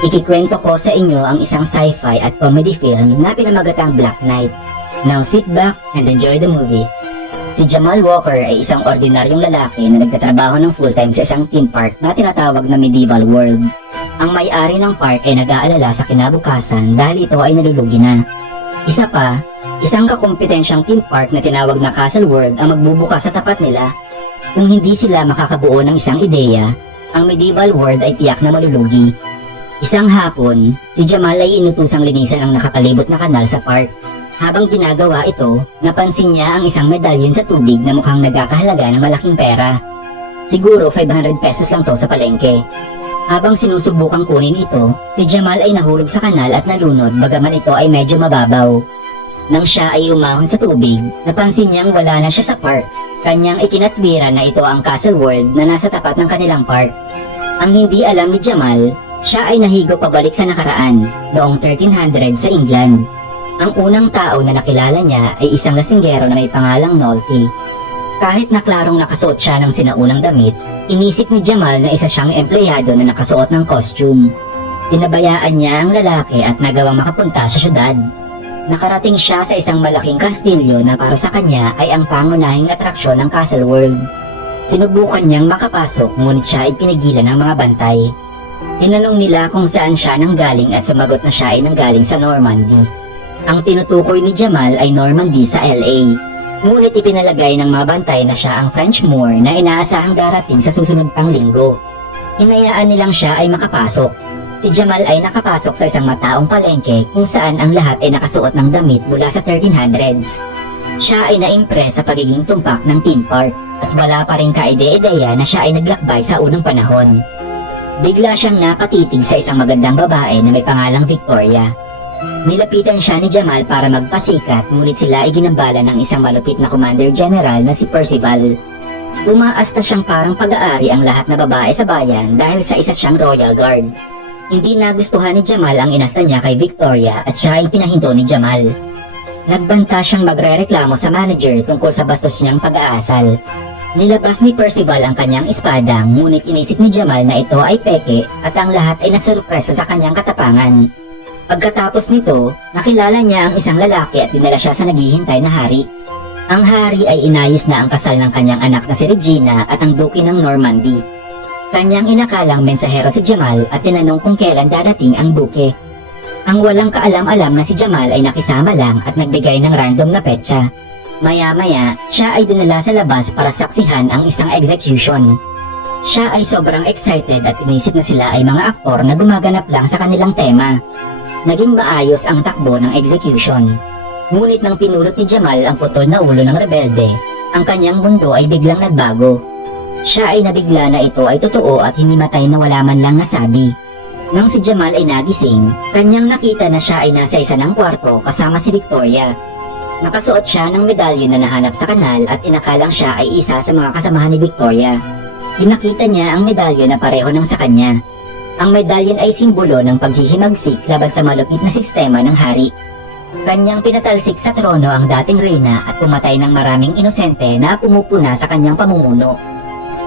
Ikikwento ko sa inyo ang isang sci-fi at comedy film na pinamagatang Black Knight. Now sit back and enjoy the movie. Si Jamal Walker ay isang ordinaryong lalaki na nagtatrabaho ng full-time sa isang theme park na tinatawag na Medieval World. Ang may-ari ng park ay nag-aalala sa kinabukasan dahil ito ay nalulugi na. Isa pa, isang kakompetensyang theme park na tinawag na Castle World ang magbubukas sa tapat nila. Kung hindi sila makakabuo ng isang ideya, ang Medieval World ay tiyak na malulugi. Isang hapon, si Jamal ay inutusang linisan ang nakapalibot na kanal sa park. Habang ginagawa ito, napansin niya ang isang medalyon sa tubig na mukhang nagkakahalaga ng malaking pera. Siguro 500 pesos lang to sa palengke. Habang sinusubukang kunin ito, si Jamal ay nahulog sa kanal at nalunod bagaman ito ay medyo mababaw. Nang siya ay umahon sa tubig, napansin niyang wala na siya sa park. Kanyang ikinatwira na ito ang Castle World na nasa tapat ng kanilang park. Ang hindi alam ni Jamal, siya ay nahigo pabalik sa nakaraan, noong 1300 sa England. Ang unang tao na nakilala niya ay isang lasinggero na may pangalang Nolte. Kahit na klarong nakasuot siya ng sinaunang damit, inisip ni Jamal na isa siyang empleyado na nakasuot ng costume. Pinabayaan niya ang lalaki at nagawang makapunta sa syudad. Nakarating siya sa isang malaking kastilyo na para sa kanya ay ang pangunahing atraksyon ng Castle World. Sinubukan niyang makapasok ngunit siya ay pinigilan ng mga bantay. Tinanong nila kung saan siya nanggaling at sumagot na siya ay nanggaling sa Normandy. Ang tinutukoy ni Jamal ay Normandy sa LA. Ngunit ipinalagay ng mga bantay na siya ang French Moor na inaasahang darating sa susunod pang linggo. Hinayaan nilang siya ay makapasok. Si Jamal ay nakapasok sa isang mataong palengke kung saan ang lahat ay nakasuot ng damit mula sa 1300s. Siya ay naimpress sa pagiging tumpak ng theme park at wala pa rin kaide-ideya na siya ay naglakbay sa unang panahon. Bigla siyang napatitig sa isang magandang babae na may pangalang Victoria. Nilapitan siya ni Jamal para magpasikat ngunit sila ay ginambala ng isang malupit na Commander General na si Percival. Umaasta siyang parang pag-aari ang lahat na babae sa bayan dahil sa isa siyang Royal Guard. Hindi nagustuhan ni Jamal ang inasta niya kay Victoria at siya ay pinahinto ni Jamal. Nagbanta siyang magrereklamo sa manager tungkol sa bastos niyang pag-aasal. Nilabas ni Percival ang kanyang espada ngunit inisip ni Jamal na ito ay peke at ang lahat ay nasurpresa sa kanyang katapangan. Pagkatapos nito, nakilala niya ang isang lalaki at dinala siya sa naghihintay na hari. Ang hari ay inayos na ang kasal ng kanyang anak na si Regina at ang duki ng Normandy. Kanyang inakalang mensahero si Jamal at tinanong kung kailan darating ang duke. Ang walang kaalam-alam na si Jamal ay nakisama lang at nagbigay ng random na petsa. Maya-maya, siya ay dinala sa labas para saksihan ang isang execution. Siya ay sobrang excited at inisip na sila ay mga aktor na gumaganap lang sa kanilang tema. Naging maayos ang takbo ng execution. Ngunit nang pinulot ni Jamal ang putol na ulo ng rebelde, ang kanyang mundo ay biglang nagbago. Siya ay nabigla na ito ay totoo at hindi matay na wala man lang nasabi. Nang si Jamal ay nagising, kanyang nakita na siya ay nasa isa ng kwarto kasama si Victoria. Nakasuot siya ng medalyon na nahanap sa kanal at inakalang siya ay isa sa mga kasamahan ni Victoria. Pinakita niya ang medalyon na pareho ng sa kanya. Ang medalyon ay simbolo ng paghihimagsik laban sa malupit na sistema ng hari. Kanyang pinatalsik sa trono ang dating reyna at pumatay ng maraming inosente na pumupuna sa kanyang pamumuno.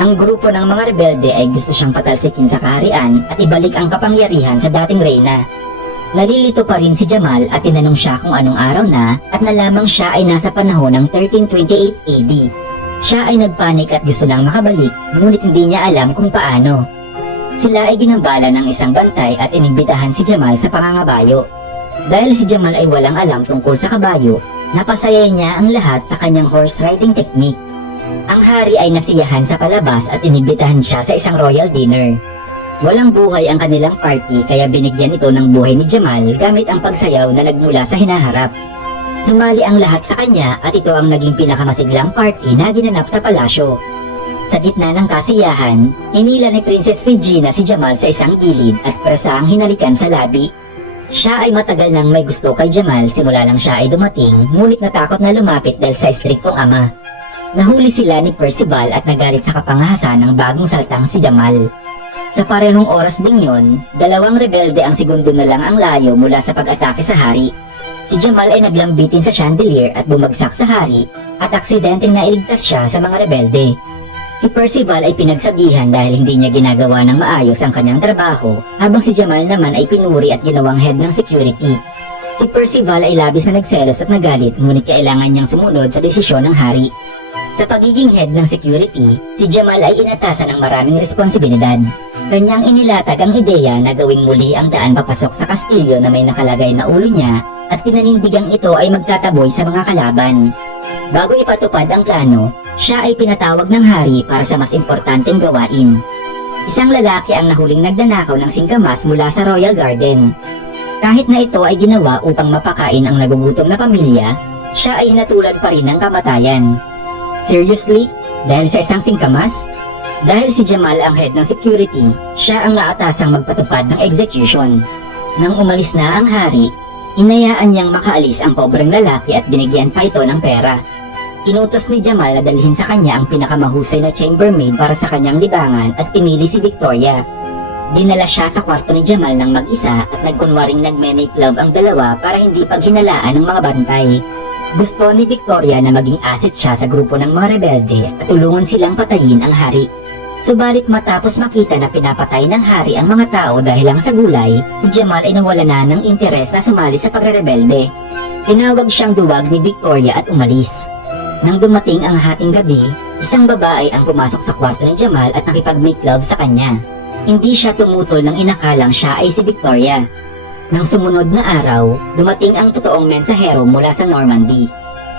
Ang grupo ng mga rebelde ay gusto siyang patalsikin sa kaharian at ibalik ang kapangyarihan sa dating reyna. Nalilito pa rin si Jamal at tinanong siya kung anong araw na at nalamang siya ay nasa panahon ng 1328 AD. Siya ay nagpanik at gusto nang makabalik ngunit hindi niya alam kung paano. Sila ay ginambala ng isang bantay at inimbitahan si Jamal sa pangangabayo. Dahil si Jamal ay walang alam tungkol sa kabayo, napasaya niya ang lahat sa kanyang horse riding technique. Ang hari ay nasiyahan sa palabas at inibitahan siya sa isang royal dinner. Walang buhay ang kanilang party kaya binigyan ito ng buhay ni Jamal gamit ang pagsayaw na nagmula sa hinaharap. Sumali ang lahat sa kanya at ito ang naging pinakamasiglang party na ginanap sa palasyo. Sa gitna ng kasiyahan, hinila ni Princess Regina si Jamal sa isang gilid at presahang hinalikan sa labi. Siya ay matagal nang may gusto kay Jamal simula nang siya ay dumating ngunit natakot na lumapit dahil sa estriktong ama. Nahuli sila ni Percival at nagalit sa kapangahasan ng bagong saltang si Jamal. Sa parehong oras ding yon, dalawang rebelde ang segundo na lang ang layo mula sa pag-atake sa hari. Si Jamal ay naglambitin sa chandelier at bumagsak sa hari at aksidenteng nailigtas siya sa mga rebelde. Si Percival ay pinagsabihan dahil hindi niya ginagawa ng maayos ang kanyang trabaho, habang si Jamal naman ay pinuri at ginawang head ng security. Si Percival ay labis na nagselos at nagalit ngunit kailangan niyang sumunod sa desisyon ng hari. Sa pagiging head ng security, si Jamal ay inatasan ng maraming responsibilidad. Kanyang inilatag ang ideya na gawing muli ang daan papasok sa kastilyo na may nakalagay na ulo niya at pinanindigang ito ay magtataboy sa mga kalaban. Bago ipatupad ang plano, siya ay pinatawag ng hari para sa mas importanteng gawain. Isang lalaki ang nahuling nagnanakaw ng singkamas mula sa Royal Garden. Kahit na ito ay ginawa upang mapakain ang nagugutom na pamilya, siya ay hinatulan pa rin ng kamatayan. Seriously? Dahil sa isang singkamas? Dahil si Jamal ang head ng security, siya ang naatasang magpatupad ng execution. Nang umalis na ang hari, inayaan niyang makaalis ang pobreng lalaki at binigyan pa ito ng pera. Inutos ni Jamal na dalhin sa kanya ang pinakamahusay na chambermaid para sa kanyang libangan at pinili si Victoria. Dinala siya sa kwarto ni Jamal ng mag-isa at nagkunwaring nagme-make love ang dalawa para hindi paghinalaan ng mga bantay. Gusto ni Victoria na maging asset siya sa grupo ng mga rebelde at tulungan silang patayin ang hari. Subalit matapos makita na pinapatay ng hari ang mga tao dahil lang sa gulay, si Jamal ay nawala na ng interes na sumali sa pagre-rebelde. Tinawag siyang duwag ni Victoria at umalis. Nang dumating ang hating gabi, isang babae ang pumasok sa kwarto ni Jamal at nakipag-make love sa kanya. Hindi siya tumutol nang inakalang siya ay si Victoria. Nang sumunod na araw, dumating ang totoong mensahero mula sa Normandy.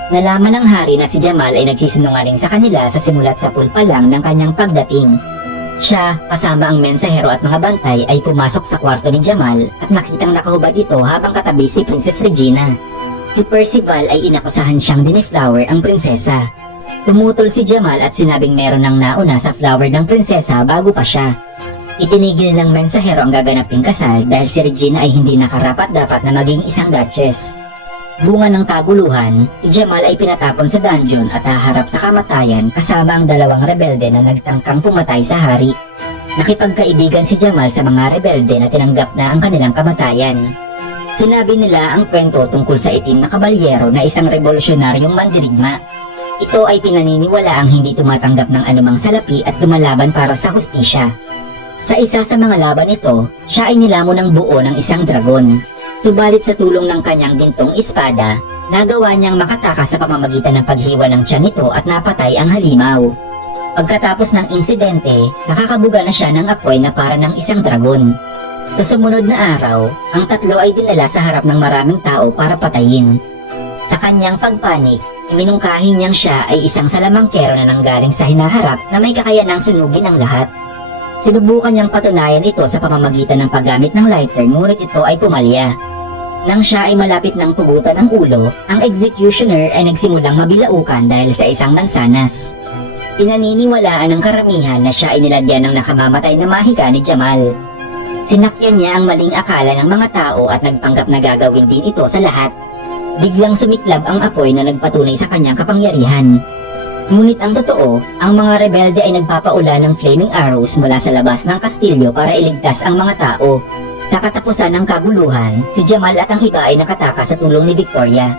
Nalaman ng hari na si Jamal ay nagsisinungaling sa kanila sa simulat sa pulpa lang ng kanyang pagdating. Siya, kasama ang mensahero at mga bantay ay pumasok sa kwarto ni Jamal at nakitang nakahubad ito habang katabi si Princess Regina. Si Percival ay inakusahan siyang dineflower ang prinsesa. Tumutol si Jamal at sinabing meron ng nauna sa flower ng prinsesa bago pa siya. Itinigil ng mensahero ang gaganaping kasal dahil si Regina ay hindi nakarapat dapat na maging isang duchess. Bunga ng kaguluhan, si Jamal ay pinatapon sa dungeon at haharap sa kamatayan kasama ang dalawang rebelde na nagtangkang pumatay sa hari. Nakipagkaibigan si Jamal sa mga rebelde na tinanggap na ang kanilang kamatayan. Sinabi nila ang kwento tungkol sa itim na kabalyero na isang revolusyonaryong mandirigma. Ito ay pinaniniwala ang hindi tumatanggap ng anumang salapi at lumalaban para sa hustisya. Sa isa sa mga laban nito, siya ay nilamon ng buo ng isang dragon. Subalit sa tulong ng kanyang gintong espada, nagawa niyang makatakas sa pamamagitan ng paghiwa ng tiyan nito at napatay ang halimaw. Pagkatapos ng insidente, nakakabuga na siya ng apoy na para ng isang dragon. Sa sumunod na araw, ang tatlo ay dinala sa harap ng maraming tao para patayin. Sa kanyang pagpanik, iminungkahi niyang siya ay isang salamangkero na nanggaling sa hinaharap na may kakayanang sunugin ang lahat. Sinubukan niyang patunayan ito sa pamamagitan ng paggamit ng lighter ngunit ito ay pumalya. Nang siya ay malapit ng pugutan ng ulo, ang executioner ay nagsimulang mabilaukan dahil sa isang mansanas. Pinaniniwalaan ng karamihan na siya ay nilagyan ng nakamamatay na mahika ni Jamal. Sinakyan niya ang maling akala ng mga tao at nagpanggap na gagawin din ito sa lahat. Biglang sumiklab ang apoy na nagpatunay sa kanyang kapangyarihan. Ngunit ang totoo, ang mga rebelde ay nagpapaula ng flaming arrows mula sa labas ng kastilyo para iligtas ang mga tao. Sa katapusan ng kaguluhan, si Jamal at ang iba ay nakatakas sa tulong ni Victoria.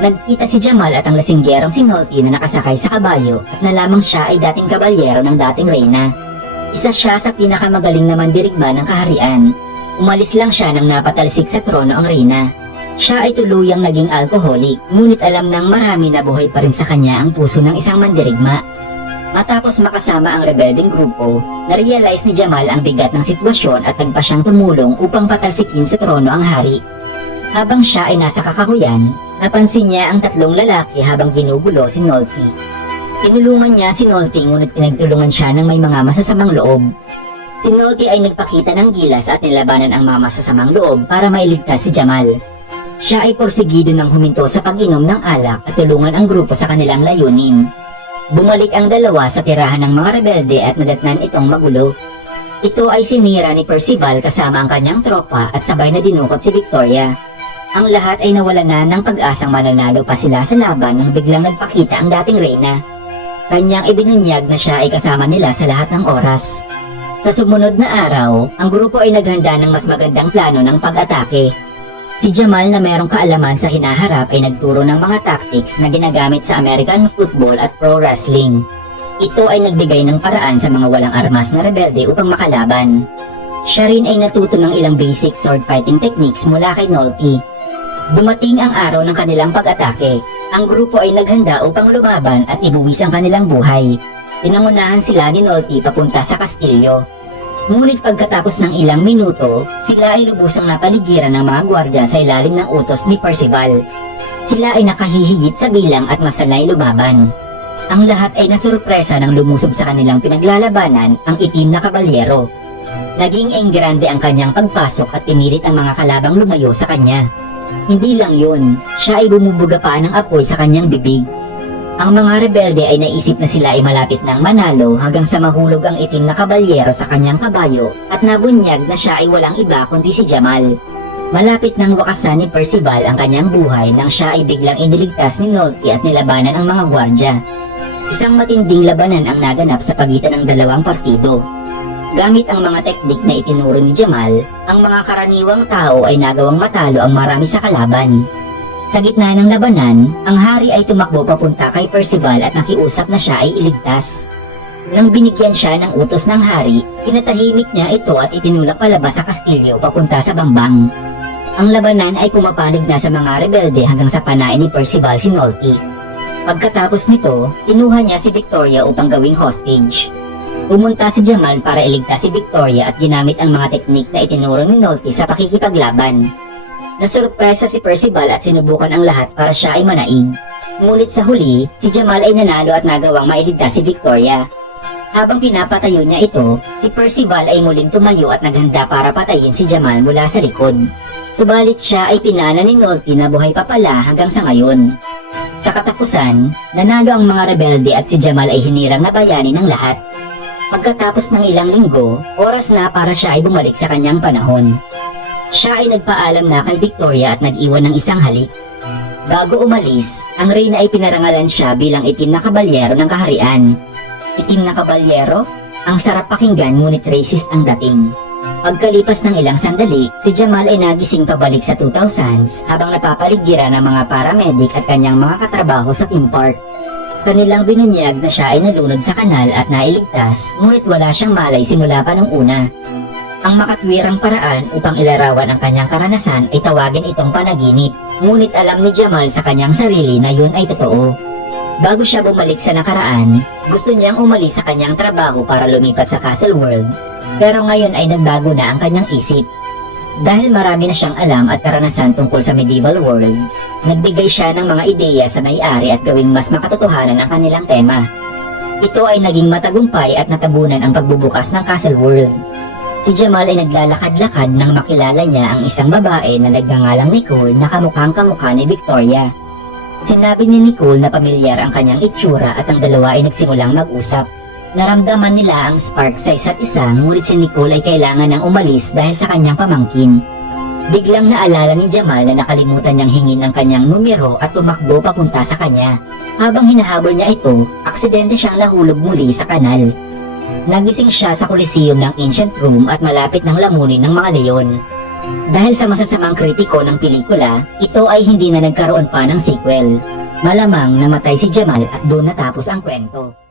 Nagkita si Jamal at ang lasinggerong si Nolty na nakasakay sa kabayo at nalamang siya ay dating kabalyero ng dating reyna. Isa siya sa pinakamagaling na mandirigma ng kaharian. Umalis lang siya nang napatalsik sa trono ang reyna. Siya ay tuluyang naging alcoholic, ngunit alam ng marami na buhay pa rin sa kanya ang puso ng isang mandirigma. Matapos makasama ang rebelding grupo, na-realize ni Jamal ang bigat ng sitwasyon at nagpa siyang tumulong upang patalsikin sa trono ang hari. Habang siya ay nasa kakahuyan, napansin niya ang tatlong lalaki habang ginugulo si Nolty. Tinulungan niya si Nolty ngunit pinagtulungan siya ng may mga masasamang loob. Si Nolty ay nagpakita ng gilas at nilabanan ang mga masasamang loob para mailigtas si Jamal. Siya ay porsigido ng huminto sa pag-inom ng alak at tulungan ang grupo sa kanilang layunin. Bumalik ang dalawa sa tirahan ng mga rebelde at nadatnan itong magulo. Ito ay sinira ni Percival kasama ang kanyang tropa at sabay na dinukot si Victoria. Ang lahat ay nawala na ng pag-asang mananalo pa sila sa laban nang biglang nagpakita ang dating reyna. Kanyang ibinunyag na siya ay kasama nila sa lahat ng oras. Sa sumunod na araw, ang grupo ay naghanda ng mas magandang plano ng pag-atake. Si Jamal na merong kaalaman sa hinaharap ay nagturo ng mga tactics na ginagamit sa American football at pro wrestling. Ito ay nagbigay ng paraan sa mga walang armas na rebelde upang makalaban. Siya rin ay natuto ng ilang basic sword fighting techniques mula kay Nolte. Dumating ang araw ng kanilang pag-atake. Ang grupo ay naghanda upang lumaban at ibuwis ang kanilang buhay. Pinangunahan sila ni Nolte papunta sa kastilyo. Ngunit pagkatapos ng ilang minuto, sila ay lubusang napaligiran ng mga gwardya sa ilalim ng utos ni Percival. Sila ay nakahihigit sa bilang at masanay lumaban. Ang lahat ay nasurpresa nang lumusob sa kanilang pinaglalabanan ang itim na kabalyero. Naging enggrande ang kanyang pagpasok at pinilit ang mga kalabang lumayo sa kanya. Hindi lang yun, siya ay bumubuga pa ng apoy sa kanyang bibig. Ang mga rebelde ay naisip na sila ay malapit ng manalo hanggang sa mahulog ang itim na kabalyero sa kanyang kabayo at nabunyag na siya ay walang iba kundi si Jamal. Malapit nang wakasan ni Percival ang kanyang buhay nang siya ay biglang iniligtas ni Nolte at nilabanan ang mga gwardya. Isang matinding labanan ang naganap sa pagitan ng dalawang partido. Gamit ang mga teknik na itinuro ni Jamal, ang mga karaniwang tao ay nagawang matalo ang marami sa kalaban. Sa gitna ng labanan, ang hari ay tumakbo papunta kay Percival at nakiusap na siya ay iligtas. Nang binigyan siya ng utos ng hari, pinatahimik niya ito at itinulak palabas sa kastilyo papunta sa Bambang. Ang labanan ay pumapanig na sa mga rebelde hanggang sa panain ni Percival si Nolte. Pagkatapos nito, kinuha niya si Victoria upang gawing hostage. Pumunta si Jamal para iligtas si Victoria at ginamit ang mga teknik na itinuro ni Nolte sa pakikipaglaban. Nasurpresa si Percival at sinubukan ang lahat para siya ay manaig. Ngunit sa huli, si Jamal ay nanalo at nagawang mailigtas si Victoria. Habang pinapatayo niya ito, si Percival ay muling tumayo at naghanda para patayin si Jamal mula sa likod. Subalit siya ay pinana ni Nolte na buhay pa pala hanggang sa ngayon. Sa katapusan, nanalo ang mga rebelde at si Jamal ay hinirang na bayani ng lahat. Pagkatapos ng ilang linggo, oras na para siya ay bumalik sa kanyang panahon. Siya ay nagpaalam na kay Victoria at nag-iwan ng isang halik. Bago umalis, ang reyna ay pinarangalan siya bilang itim na kabalyero ng kaharian. Itim na kabalyero? Ang sarap pakinggan ngunit racist ang dating. Pagkalipas ng ilang sandali, si Jamal ay nagising pabalik sa 2000s habang napapaligiran ng mga paramedic at kanyang mga katrabaho sa theme park. Kanilang binunyag na siya ay nalunod sa kanal at nailigtas, ngunit wala siyang malay simula pa nung una. Ang makatwirang paraan upang ilarawan ang kanyang karanasan ay tawagin itong panaginip, ngunit alam ni Jamal sa kanyang sarili na yun ay totoo. Bago siya bumalik sa nakaraan, gusto niyang umalis sa kanyang trabaho para lumipat sa Castle World, pero ngayon ay nagbago na ang kanyang isip. Dahil marami na siyang alam at karanasan tungkol sa medieval world, nagbigay siya ng mga ideya sa may-ari at gawing mas makatotohanan ang kanilang tema. Ito ay naging matagumpay at natabunan ang pagbubukas ng Castle World. Si Jamal ay naglalakad-lakad nang makilala niya ang isang babae na nagngangalang Nicole na kamukhang kamukha ni Victoria. Sinabi ni Nicole na pamilyar ang kanyang itsura at ang dalawa ay nagsimulang mag-usap. Naramdaman nila ang spark sa isa't isa ngunit si Nicole ay kailangan ng umalis dahil sa kanyang pamangkin. Biglang naalala ni Jamal na nakalimutan niyang hingin ang kanyang numero at tumakbo papunta sa kanya. Habang hinahabol niya ito, aksidente siyang nahulog muli sa kanal. Nagising siya sa Coliseum ng Ancient Room at malapit ng lamunin ng mga leon. Dahil sa masasamang kritiko ng pelikula, ito ay hindi na nagkaroon pa ng sequel. Malamang namatay si Jamal at doon natapos ang kwento.